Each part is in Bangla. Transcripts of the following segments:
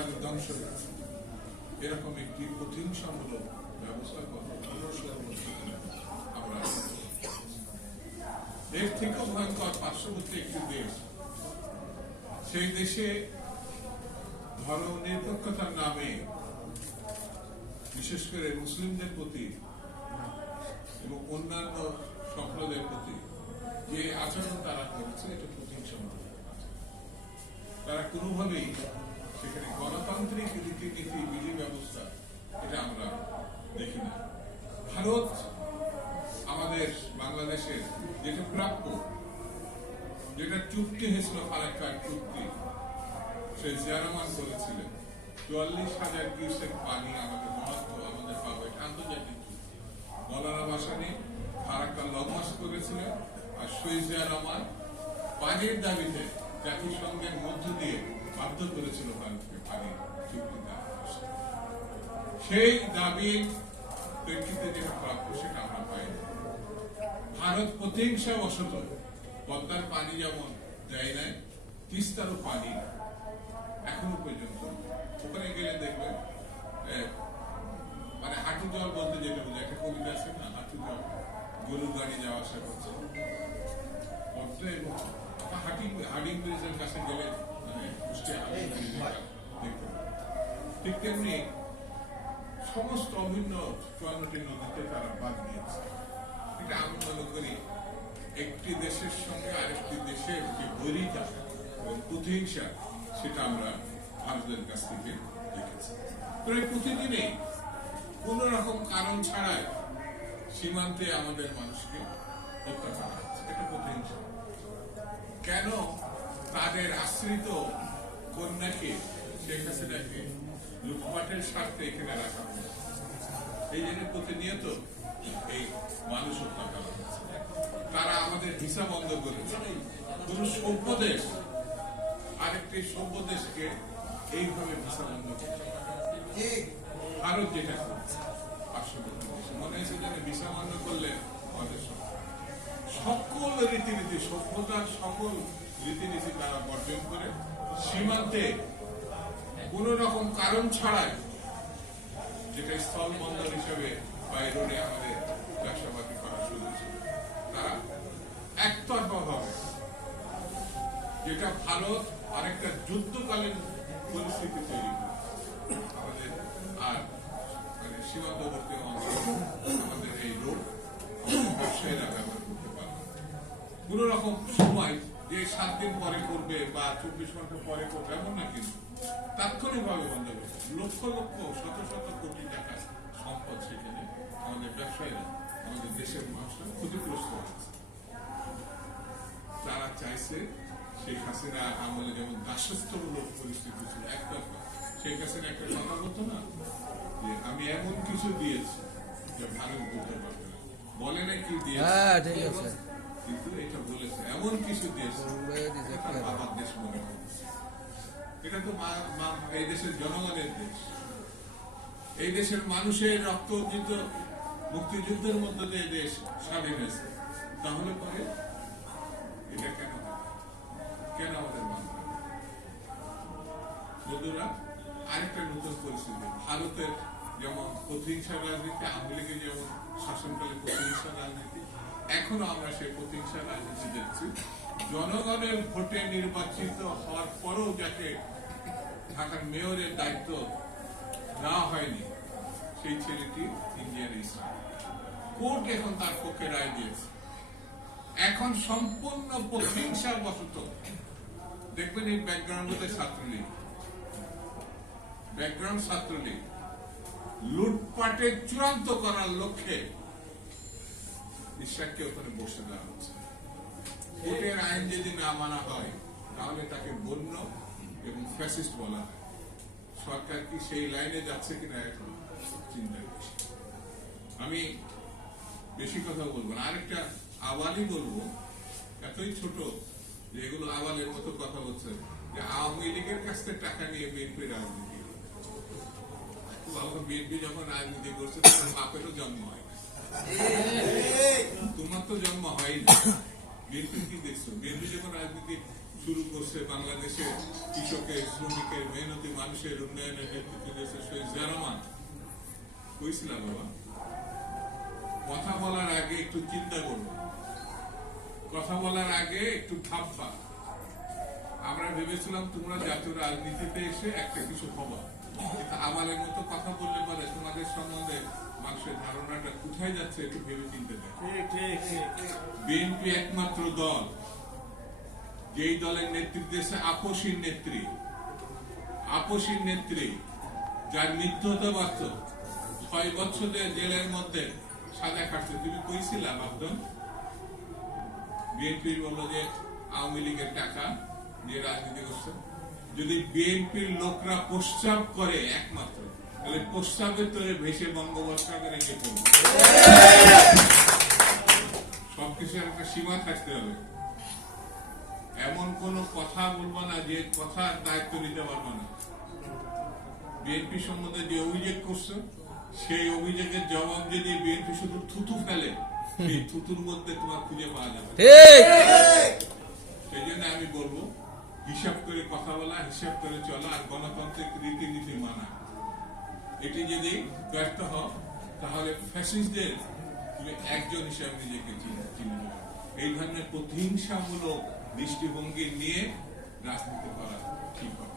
তাদের ধ্বংস হয়েছে। এরকম একটি প্রতিহিংসামূলক ব্যবস্থা আমরা এর থেকেও ভয়ঙ্কর পার্শ্ববর্তী একটি দেশ, সেই দেশে ধর্ম নিরপেক্ষতার নামে বিশেষ করে মুসলিমদের প্রতি এবং অন্যান্য সম্প্রদায়ের প্রতি যে আচরণ তারা করেছে, এটা প্রতিহিংসামূলক। তারা কোনোভাবেই সেখানে গণতান্ত্রিক রীতিনীতি বিধি ব্যবস্থা এটা আমরা দেখি না। ভারত আমাদের বাংলাদেশের যেটা প্রাপ্য, যেটা চুক্তি হয়েছিল ফারাক্কার চুক্তি, সে জিয়া রহমান করেছিলেন ৪৪,০০০ কিউসেক পানি আমাদের মহত্ব আমাদের পাবো, এটা আন্তর্জাতিক চুক্তি। মৌলানা ভাসানী ফারাক্কা লংমার্চ করেছিলেন, আর শহীদ জিয়া রহমান পানির দাবিতে জাতিসংঘের মধ্য দিয়ে বাধ্য করেছিল ভারতকে পানি চুক্তি দেওয়া। সেই দাবির প্রেক্ষিতে যেটা প্রাপ্য সেটা আমরা পাইনি। ভারত প্রতিহিংসা বশত পদ্মার পানি যেমন দেয় নাই, তিস্তারও পানি এখনো পর্যন্ত ওখানে গেলে দেখবেন মানে হাঁটু জল বলতে যেটা বোঝায়, একটা কবিতা আছে না, হাঁটু জল গরুর গাড়ি যাওয়া আসা করছে পদ্মা এবং হাডিং ব্রিজের কাছে গেলে মানে ঠিক তেমনি সমস্ত অভিন্ন ৫৪টি নদীতে তারা বাদ দিয়েছে। এটা আমি মনে করি একটি দেশের সঙ্গে আরেকটি দেশের যে বৈরিতা এবং প্রতিহিংসা, সেটা আমরা ভারতের কাছ থেকে দেখেছি। প্রায় প্রতিদিনই কোন রকম কারণ ছাড়াই সীমান্তে আমাদের মানুষকে হত্যা করা হচ্ছে, এটা প্রতিহিংসা। কেন তাদের আশ্রিত কন্যাকে শেখ হাসিনাকে লুটপাটের স্বার্থে এখানে রাখা হচ্ছে? এই জন্য প্রতিনিয়ত এই মানুষ হত্যা করা হচ্ছে। তারা আমাদের ভিসা বন্ধ করেছে। কোন সভ্য দেশ আরেকটি সভ্য দেশকে এইভাবে ভিসা বন্ধ করছে? ভারত যেটা করছে পার্শ্ববর্তী দেশে মনে হয়েছে যেন ভিসা বন্ধ করলে আমাদের সকল রীতিনীতি, সভ্যতার সকল রীতিনীতি তারা বর্জন করে সীমান্তে কোন রকম কারণ ছাড়াই, যেটা স্থল বন্দর হিসেবে বাইরে আমাদের ব্যবসাবাদী করা শুরু ছিল, তারা একতরফা ভাবে, যেটা ভারত আরেকটা যুদ্ধকালীন পরিস্থিতি তৈরি করে আমাদের আর মানে সীমান্তবর্তী অঞ্চল আমাদের এই রোড ব্যবসায়ীরা ব্যবহার করতে পারবে। কোন রকম সময় যে ৭ দিন পরে করবে বা ২৪ ঘন্টা পরে করবে এমন না, কিন্তু তাৎক্ষণিক ভাবে বন্ধ করবে। লক্ষ লক্ষ শত শত কোটি টাকা সম্পদ সেখানে আমাদের ব্যবসায়ীরা, আমাদের দেশের মানুষরা ক্ষতিগ্রস্ত হয়েছে। তারা চাইছে শেখ হাসিনা আমলে যেমন দাসত্বমূলক পরিস্থিতি ছিল একতরফা, শেখ হাসিনা একটা কথা বলতো না যে আমি এমন কিছু দিয়েছি যে ভারত বলতে পারবে না, বলে না কি দিয়েছে, কিন্তু এটা বলেছে এমন কিছু দিয়েছে বাবার দেশ মনে করছে। এটা তো এই দেশের জনগণের দেশ, এই দেশের মানুষের রক্ত অর্জিত মুক্তিযুদ্ধের মধ্যে দিয়ে দেশ স্বাধীন হয়েছে। তাহলে পরে এটা কেন কেন আমাদের মানতে হবে? বন্ধুরা, আরেকটা নতুন পরিস্থিতি, ভারতের যেমন প্রতিহিংসা রাজনীতি, আওয়ামী লীগের যেমন শাসনকালে প্রতিহিংসা রাজনীতি, এখনো আমরা সেই প্রতিহিংসা রাজনীতি দেখছি। জনগণের ভোটে নির্বাচিত হওয়ার পরও যাকে ঢাকার মেয়রের দায়িত্ব দেওয়া হয়নি, সেই ছেলেটি ইন্ডিয়ান ইসলাম। কোর্ট এখন তার পক্ষে রায় দিয়েছে। এখন সম্পূর্ণ প্রতিহিংসার বশত দেখবেন এই ব্যাকগ্রাউন্ডে ছাত্রলীগ লুটপাটে চূড়ান্ত করার লক্ষ্যে ইশাককে ওখানে বসে দেওয়া হচ্ছে। কোর্টের আইন যদি না মানা হয় তাহলে তাকে বন্য এবং ফ্যাসিস্ট বলা হয়। সরকার কি সেই লাইনে যাচ্ছে কিনা এখন চিন্তা করছি। আমি বেশি কথা বলবো না, আরেকটা আওয়ালই বলবো, এতই ছোট যে এগুলো আওয়ালের মতো কথা বলছে যে আওয়ামী লীগের কাছ থেকে টাকা নিয়ে বিএনপি রাজনীতি। বিএনপি যখন রাজনীতি করছে তখন বাপেরও জন্ম হয় না, তোমার তো জন্ম হয়নি। বিএনপি কি দেখছো? বিএনপি যখন রাজনীতি শুরু করছে বাংলাদেশে কৃষকের, শ্রমিকের, মেহনতি মানুষের উন্নয়নের নেতৃত্ব দিয়েছে শহীদ জিয়া রহমান। কইছিলাম বাবা, কথা বলার আগে একটু চিন্তা করবো, কথা বলার আগে একটু ভাববা। আমরা ভেবেছিলাম তোমরা জাতীয় রাজনীতিতে এসে একটা কিছু হবা, কিন্তু আমাদের মতো কথা বললে পরে তোমাদের সম্বন্ধে মানুষের ধারণাটা কোথায় যাচ্ছে একটু ভেবে চিনতে দেয়। বিএনপি একমাত্র দল যেই দলের নেতৃত্বে আছে আপসীর নেত্রী, যার নিত্যতাবার্ত 6 বছরের জেলের মধ্যে সাজা খাটছে। তুমি কইছিলা ভাবতাম বিএনপি বললো যে আওয়ামী লীগের টাকা দিয়ে রাজনীতি করছে। যদি বিএনপির লোকরা প্রস্তাব করে একমাত্র, তাহলে প্রস্তাবের তরে ভেসে বঙ্গোপসাগরে গিয়ে পড়বে। সবকিছুর একটা সীমা থাকতে হবে। এমন কোন কথা বলবো না যে কথার দায়িত্ব নিতে পারবো না। বিএনপি সম্বন্ধে যে অভিযোগ করছো, সেই অভিযোগের জবাব যদি বিএনপি শুধু থুতু ফেলে, সেই থুতুর মধ্যে তোমার খুঁজে পাওয়া যাবে। সেই জন্য আমি বলবো, হিসাব করে কথা বলা, হিসাব করে চলা, আর গণতান্ত্রিক রীতিনীতি মানা। এটি যদি ব্যর্থ হও, তাহলে ফ্যাসিস্টদের তুমি একজন হিসাবে নিজেকে চিনবে। এই ধরনের প্রতিহিংসামূলক দৃষ্টিভঙ্গি নিয়ে রাজনীতি করা ঠিক হবে।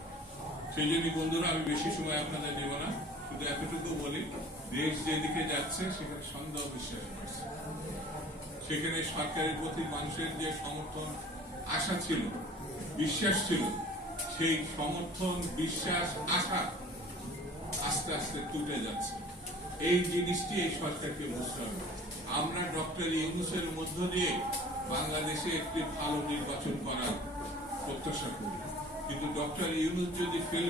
সেই জন্য বন্ধুরা, আমি বেশি সময় আপনাদের দেব না, শুধু এতটুকু বলি, দেশ যেদিকে যাচ্ছে সেখানে সন্দেহ বিশ্বাস করছে। সেখানে সরকারের প্রতি মানুষের যে সমর্থন, আশা ছিল, বিশ্বাস ছিল, সেই সমর্থন, বিশ্বাস, আশা আস্তে আস্তে টুটে যাচ্ছে। এই জিনিসটি এই সরকারকে বুঝতে হবে। আমরা ডক্টর ইউনূসের মধ্য দিয়ে বাংলাদেশে একটি ভালো নির্বাচন করার প্রত্যাশা করি, কিন্তু ডক্টর ইউনূস যদি ফেল